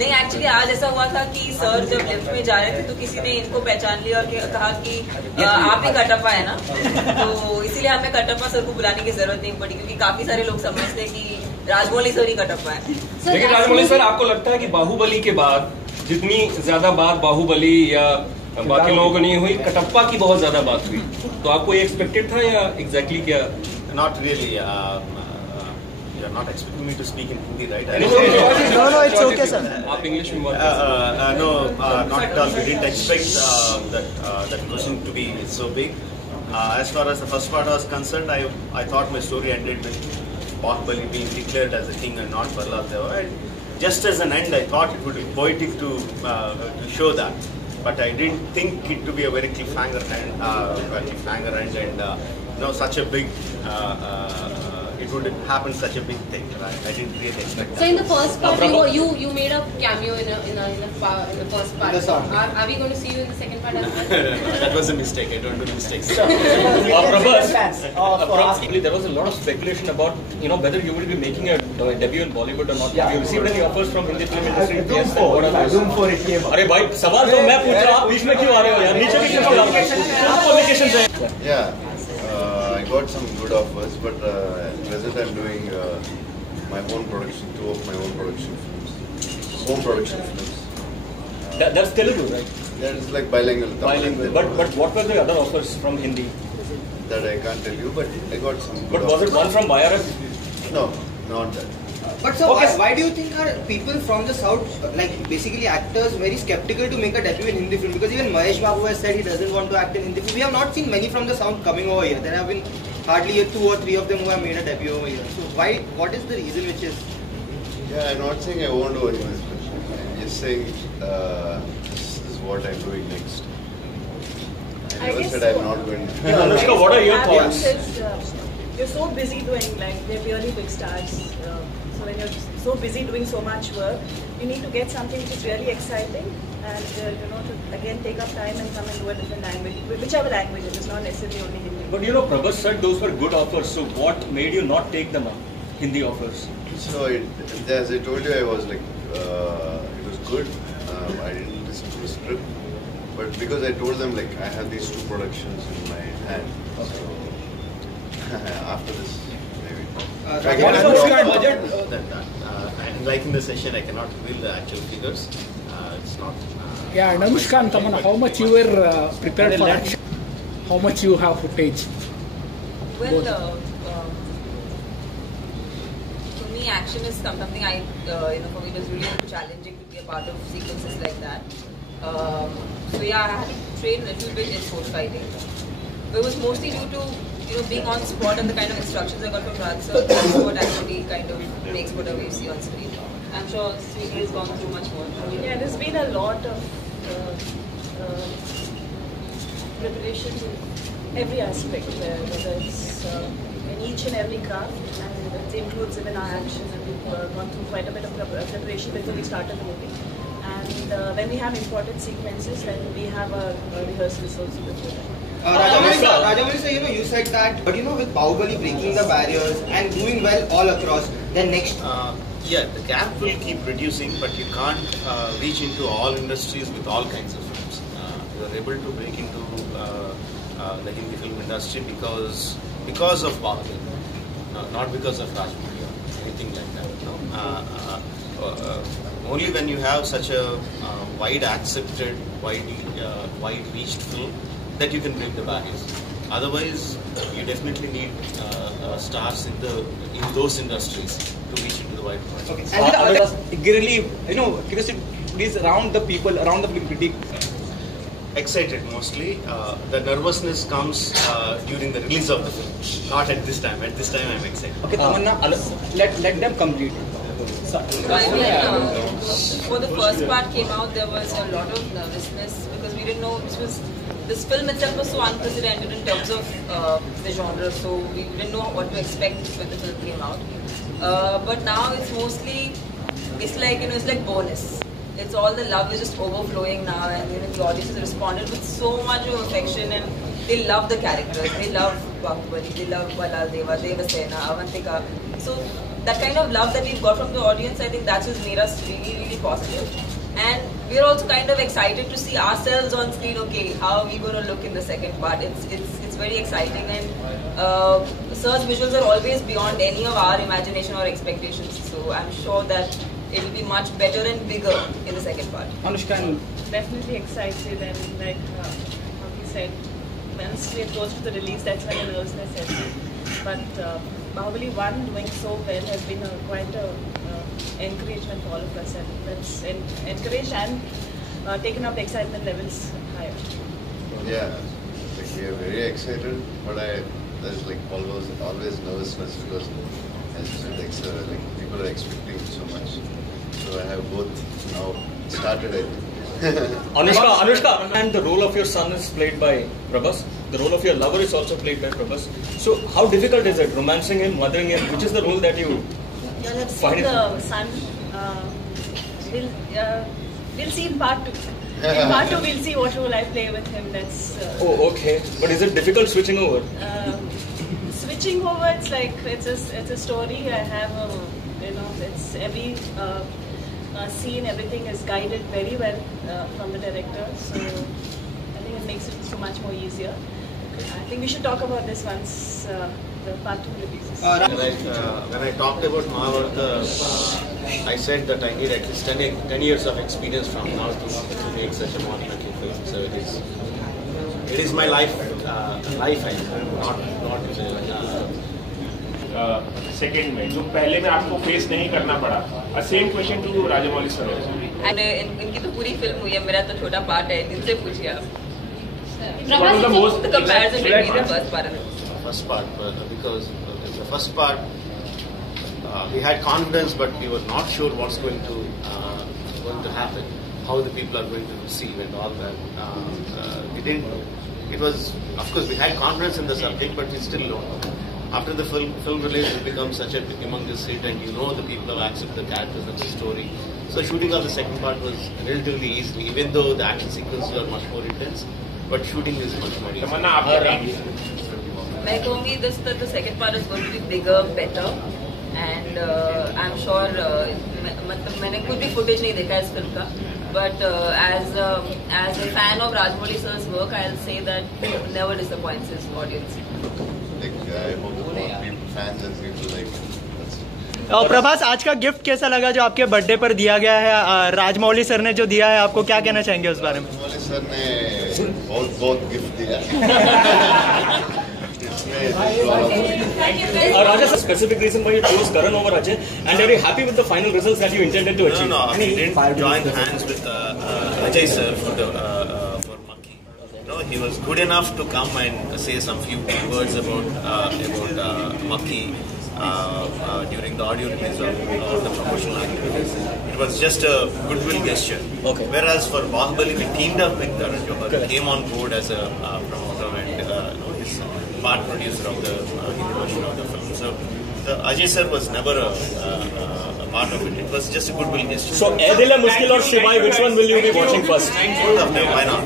नहीं, एक्चुअली आज ऐसा हुआ था कि सर जब लिफ्ट में जा रहे थे तो किसी ने इनको पहचान लिया और कहा कि आप ही कटप्पा है ना, तो इसीलिए हमें कटप्पा सर को बुलाने की जरूरत नहीं पड़ी, क्योंकि काफी सारे लोग समझते हैं कि राजमौली सर ही कटप्पा है। लेकिन राजमौली सर, आपको लगता है कि बाहुबली के बाद जितनी ज्यादा बात बाहुबली या बाकी लोगों को नहीं हुई, कटप्पा की बहुत ज्यादा बात हुई, तो आपको ये एक्सपेक्टेड था या एग्जैक्टली क्या? Not really. You are not expecting me to speak in Hindi, right? No, it's okay, sir. आप इंग्लिश में No, not at all. We didn't expect that question to be so big. As far as the first part was concerned, I thought my story ended with Bahubali being declared as a king and not Prahlad Deva. And just as an end, I thought it would be poetic to show that. But I didn't think it to be a very cliffhanger end, and such a big. It would happen such a big thing, right? I didn't really expect that. So in the first part, you made a cameo in the first part. Are we going to see you in the second part as well? That was a mistake. I don't do mistakes. There was a lot of speculation about whether you will be making a debut in Bollywood or not. Have you received any offers from Hindi film industry? Yes. Room 4 it came. अरे भाई, सवाल तो मैं पूछ रहा हूँ, बीच में क्यों आ रहे हो यार? नीचे भी क्यों आ रहे हो? Yeah. I got some good offers, but at present I'm doing my own production, 2 of my own production films, home production films. That's Telugu, right? That is like bilingual. Bilingual. But what were the other offers from Hindi? That I can't tell you, but I got some. But was it one from YRF? No, not that. But so why do you think are people from the south, like basically actors, very skeptical to make a debut in Hindi film? Because even Mahesh Babu has said he doesn't want to act in Hindi film. We have not seen many from the south coming over here. There have been hardly 2 or 3 of them who have made a debut over here. So why? What is the reason which is? Yeah, I'm not saying I won't do anything special. I'm just saying this is what I'm doing next. I never said I'm not going to. Yeah, Anushka, what are your thoughts? You're so busy doing, like, they're really big stars. So when you're so busy doing so much work, you need to get something which is really exciting, and to again take up time and come and do a different language, whichever language it is, not necessarily only Hindi. But Prabhas said those were good offers. So what made you not take them up, Hindi offers? So as I told you, I was like, it was good. I didn't listen to the script, but because I told them like I have these 2 productions in my hand. Okay. So after this. What is the budget? Like in the session, I cannot reveal the actual figures. It's not. Yeah, Anushka and Tamanna, how much you were prepared for action? How much you have footage? Well, to me, action is something I, for me it was really challenging to be a part of sequences like that. So yeah, I had to train a little bit in sword fighting. But it was mostly due to being on spot and the kind of instructions I got from Raj sir. That's what actually kind of makes whatever you see on screen. I'm sure Sweetie has gone through much more. Yeah, there's been a lot of preparation in every aspect, whether it's in each and every craft, and it includes even our action. And we've gone through quite a bit of preparation before we started the movie. And when we have important sequences, then we have a rehearsals also before that. Rajamouli sir, you said that, but with Bahubali breaking the barriers and doing well all across, then next. Yeah, the gap will keep reducing, but you can't reach into all industries with all kinds of films. You are able to break into the Hindi film industry because of Bahubali, not because of Rajmouli or anything like that. Only when you have such a wide accepted, wide reached film that you can break the barriers. Otherwise, you definitely need stars in those industries to reach into the wide world. Okay. And really, curiosity please around the people, around the film critique. Excited mostly. The nervousness comes during the release of the film, not at this time. At this time, I'm excited. Okay, Tamanna, let them complete. Before the first part came out, there was a lot of nervousness because we didn't know this film itself was so unprecedented in terms of the genre, so we didn't know what to expect when the film came out. But now it's mostly, it's like bonus. it's all the love is just overflowing now, and you know, the audience has responded with so much of affection, and they love the characters. They love Bahubali, they love Ballal Deva, Devasena, Avantika. So that kind of love that we've got from the audience, I think that's just made us really, really positive. And we're also kind of excited to see ourselves on screen. Okay, how are we going to look in the second part? It's very exciting, and Sir's visuals are always beyond any of our imagination or expectations. So I'm sure that it will be much better and bigger in the second part. Anushka, Definitely excited, and like he said, once we are close to the release, that's when the nervousness sets in. But Bahubali 1 doing so well has been quite a encouragement for all of us, and that's encouraged and taken up the excitement levels higher. Yeah, like we are very excited, but there's like always nervousness because as like people are expecting so much. So I have both now started it. Anushka, and the role of your son is played by Prabhas. The role of your lover is also played by Prabhas. So how difficult is it, romancing him, mothering him? Which is the role that you find? The son, we'll see in part 2. In part 2, we'll see what role I play with him. That's. Oh, okay. But is it difficult switching over? Switching over, it's like it's a story. I have it's every scene, everything is guided very well from the director. So I think it makes it so much more easier. I think we should talk about this once the part 2 releases. When I talked about Mahabharata, I said that I need at least 10 years of experience from now to make such a monumental film. So it is my life, I not second में जो पहले में आपको face नहीं करना पड़ा. Same question to Rajamouli sir. And इनकी तो पूरी फिल्म हुई है, मेरा तो छोटा पार्ट है, इनसे पूछिए आप. What was the most the comparison between the first part and first part, because in the first part we had confidence, but we were not sure what's going to happen, how the people are going to receive and all that. We didn't. It was, of course, we had confidence in the subject, but we still don't. After the film release, it becomes such a humongous hit, and you know the people have accepted the characters and the story. So shooting of the second part was relatively easy, even though the action sequences are much more intense. But shooting is much more easy. मैं कहूँगी the second part is going to be bigger, better, and I'm sure मतलब मैंने कुछ भी footage नहीं देखा इस film का, but as a fan of Rajamouli sir's work, I'll say that he never disappoints his audience. Like I hope people, fans and people like. Prabhas, आज का गिफ्ट कैसा लगा जो आपके बर्थडे पर दिया गया है? राजमौली सर ने जो दिया है, आपको क्या कहना चाहेंगे उस बारे में? राजमौली सर ने बहुत गिफ्ट दिया. Raja, a specific reason why you chose Karan over Ajay, and are you happy with the final results that you intended to achieve? No, we didn't join hands with Ajay sir for Monkey. No, he was good enough to come and say some few words about Monkey. During the audio release or the promotional activities. It was just a goodwill gesture. Okay. Whereas for Bahubali, we teamed up with Karan Johar. He came on board as a promoter and his part producer of the Hindi version of the film. So the Ajay sir was never a part of it. It was just a goodwill gesture. So, Ae Dil Hai Mushkil or Shivai, which one will you be watching first? Both of them, why not?